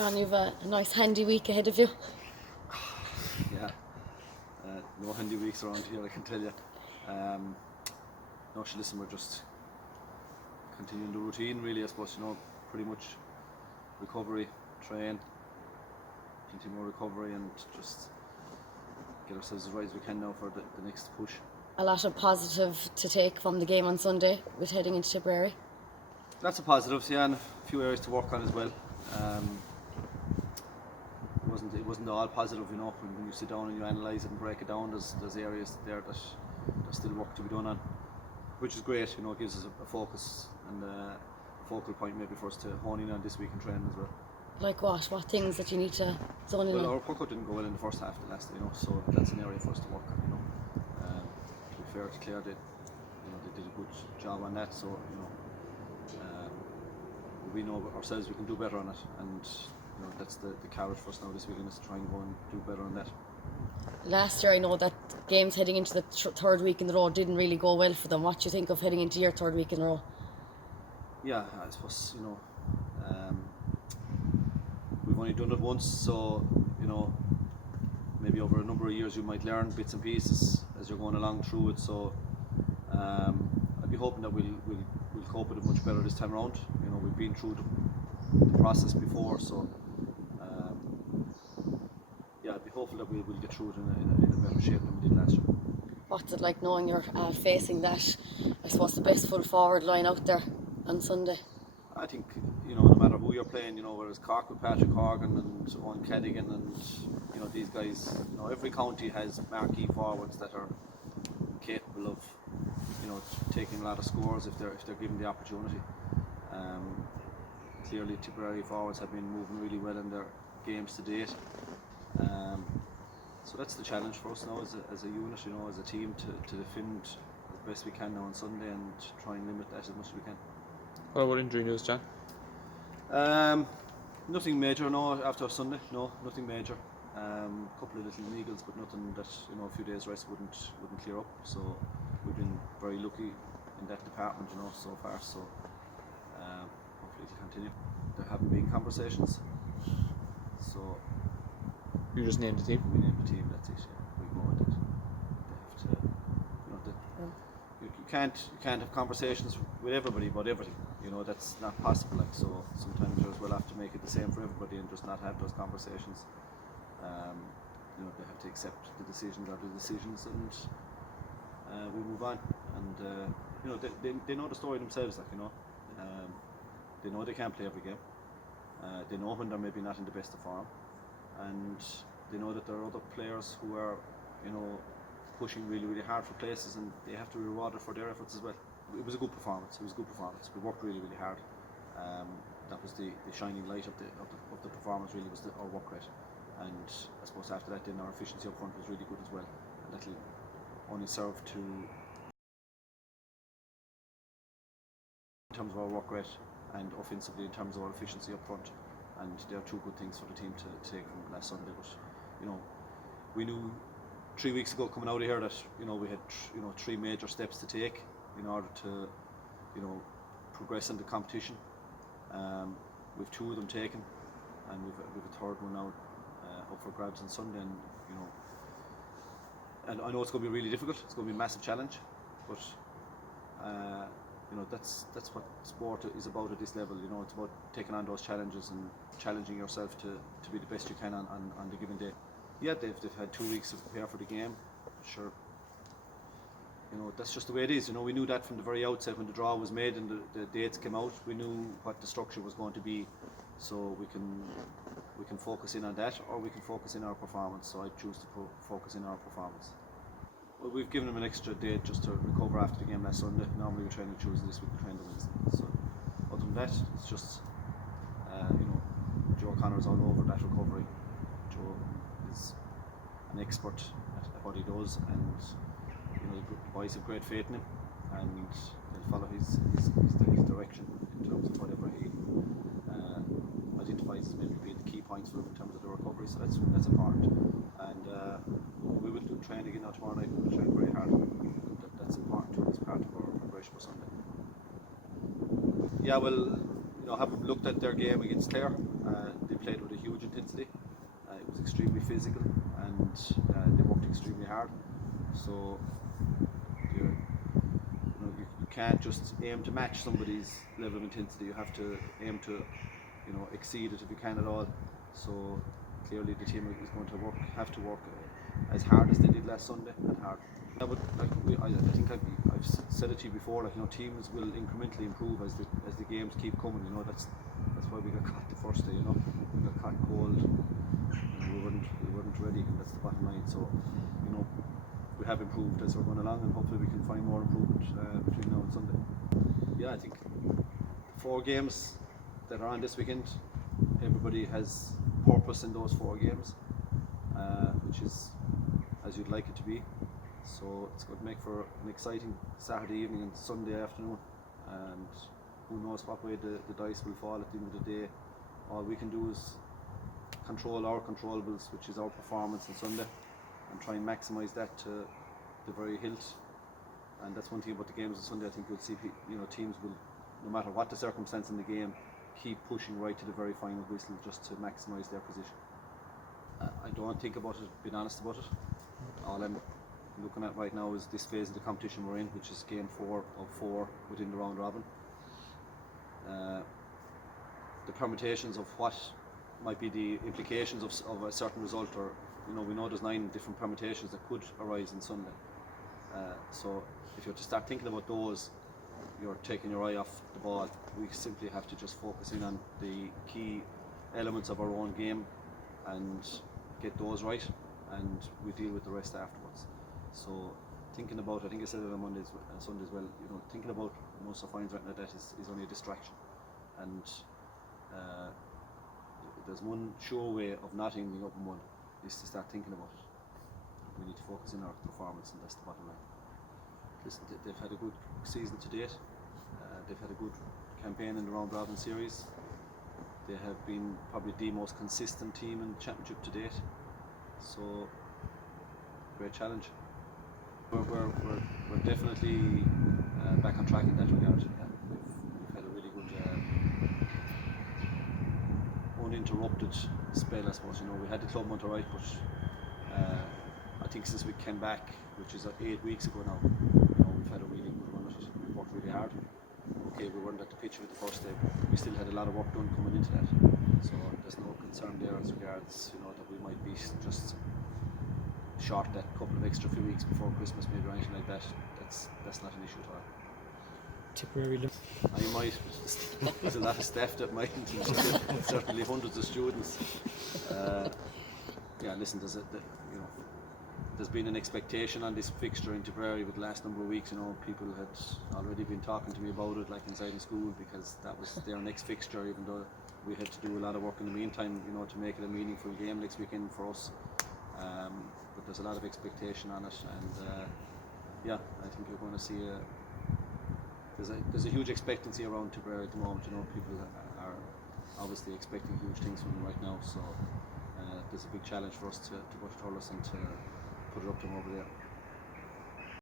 John, you've a nice handy week ahead of you. Yeah, no handy weeks around here, I can tell you. No, listen, we're just continuing the routine, really, I suppose, pretty much recovery, train, plenty more recovery, and just get ourselves as right as we can now for the next push. A lot of positive to take from the game on Sunday with heading into Tipperary. Lots of positives, yeah, and a few areas to work on as well. It wasn't all positive, when you sit down and you analyse it and break it down, there's areas there that there's still work to be done on, which is great. It gives us a focus and a focal point maybe for us to hone in on this week in training as well. Like what? What things that you need to zone in on? Well, our puck out didn't go well in the first half of the last day, so that's an area for us to work on. To be fair to Clare, they did a good job on that. So we know ourselves we can do better on it, and that's the carrot for us now this weekend, is to try and go and do better on that. Last year, I know that games heading into the third week in the row didn't really go well for them. What do you think of heading into your third week in a row? Yeah, I suppose we've only done it once, so maybe over a number of years you might learn bits and pieces as you're going along through it. So I'd be hoping that we'll cope with it much better this time around. We've been through the process before, so I'd be hopeful that we'll get through it in a better shape than we did last year. What's it like knowing you're facing that, I suppose, the best full forward line out there on Sunday? I think, no matter who you're playing, whether it's Cork with Patrick Horgan and Owen Cadigan and, these guys, every county has marquee forwards that are capable of, taking a lot of scores if they're given the opportunity. Clearly Tipperary forwards have been moving really well in their games to date. So that's the challenge for us now as a unit, as a team, to defend as best we can now on Sunday and try and limit that as much as we can. What about injury news, John? Nothing major, no, after Sunday, no, nothing major. Couple of little niggles, but nothing that a few days rest wouldn't clear up. So we've been very lucky in that department, so far. So hopefully it'll continue. There haven't been conversations, so you just named the team. We named the team. That's it. Yeah. We go with that. They have to, you can't have conversations with everybody about everything. That's not possible. So sometimes you as well have to make it the same for everybody and just not have those conversations. They have to accept the decisions are the decisions, and we move on. And they know the story themselves. They know they can't play every game. They know when they're maybe not in the best of form, and they know that there are other players who are, pushing really, really hard for places, and they have to be rewarded for their efforts as well. It was a good performance. We worked really, really hard. That was the shining light of the performance. Really was our work rate, and I suppose after that, then our efficiency up front was really good as well, and that'll only serve to, in terms of our work rate and offensively in terms of our efficiency up front, and they are two good things for the team to take from last Sunday. But we knew 3 weeks ago coming out of here that we had three major steps to take in order to progress in the competition. We've two of them taken, and we've a third one now up for grabs on Sunday. And I know it's going to be really difficult. It's going to be a massive challenge, but that's what sport is about at this level. It's about taking on those challenges and challenging yourself to be the best you can on the given day. Yeah, they've had 2 weeks to prepare for the game. Sure, that's just the way it is. We knew that from the very outset when the draw was made and the dates came out. We knew what the structure was going to be, so we can focus in on that, or we can focus in our performance. So I choose to focus in our performance. Well, we've given them an extra day just to recover after the game last Sunday. Normally we train on Tuesday, this week we train on Wednesday. So other than that, it's just Joe Connor's all over that recovery. Joe is an expert at what he does, and the boys have great faith in him, and they'll follow his direction in terms of whatever he identifies as maybe being the key points for him in terms of the recovery. So that's important, and we will do training again now tomorrow night. We'll train very hard. That's important too, as part of our preparation for Sunday. Yeah, well, having looked at their game against Clare, they played with a extremely physical, and they worked extremely hard. So you can't just aim to match somebody's level of intensity. You have to aim to exceed it if you can at all. So clearly the team is going to have to work as hard as they did last Sunday, and hard. I think I've said it to you before. Teams will incrementally improve as the games keep coming. That's why we got caught the first day. We got caught cold. We weren't ready, and that's the bottom line. So we have improved as we're going along, and hopefully we can find more improvement between now and Sunday. Yeah, I think 4 games that are on this weekend, everybody has purpose in those 4 games, which is as you'd like it to be. So it's going to make for an exciting Saturday evening and Sunday afternoon, and who knows what way the dice will fall at the end of the day. All we can do is control our controllables, which is our performance on Sunday, and try and maximise that to the very hilt. And that's one thing about the games on Sunday. I think you'll see teams will, no matter what the circumstance in the game, keep pushing right to the very final whistle just to maximise their position. I don't think about it, being honest about it. All I'm looking at right now is this phase of the competition we're in, which is game 4 of 4 within the round robin. The permutations of what might be the implications of a certain result, or we know there's 9 different permutations that could arise on Sunday. So if you're to start thinking about those, you're taking your eye off the ball. We simply have to just focus in on the key elements of our own game and get those right, and we deal with the rest afterwards. So thinking about, I think I said it on Monday and Sunday as well, thinking about Munster finals right now, that is only a distraction. And there's one sure way of not ending up in one, is to start thinking about it. We need to focus in our performance, and that's the bottom line. Listen, they've had a good season to date. They've had a good campaign in the round robin series. They have been probably the most consistent team in the championship to date. So, great challenge. We're definitely back on track in that regard. We've had a really good uninterrupted spell, I suppose. We had the club month alright, but I think since we came back, which is 8 weeks ago now, we've had a really good run at it. We worked really hard. Okay, we weren't at the pitch with the first day, but we still had a lot of work done coming into that. So there's no concern there as regards, that we might be just short that couple of extra few weeks before Christmas, maybe, or anything like that. That's not an issue at all. Tipperary. I might. There's a lot of staff that might, certainly hundreds of students. Listen, there's been an expectation on this fixture in Tipperary with the last number of weeks. People had already been talking to me about it, like inside the school, because that was their next fixture, even though we had to do a lot of work in the meantime, to make it a meaningful game next weekend for us. But there's a lot of expectation on it, and I think you're going to see there's a huge expectancy around Tipperary at the moment. People are obviously expecting huge things from them right now, so there's a big challenge for us to go to Thurles and to put it up to them over there.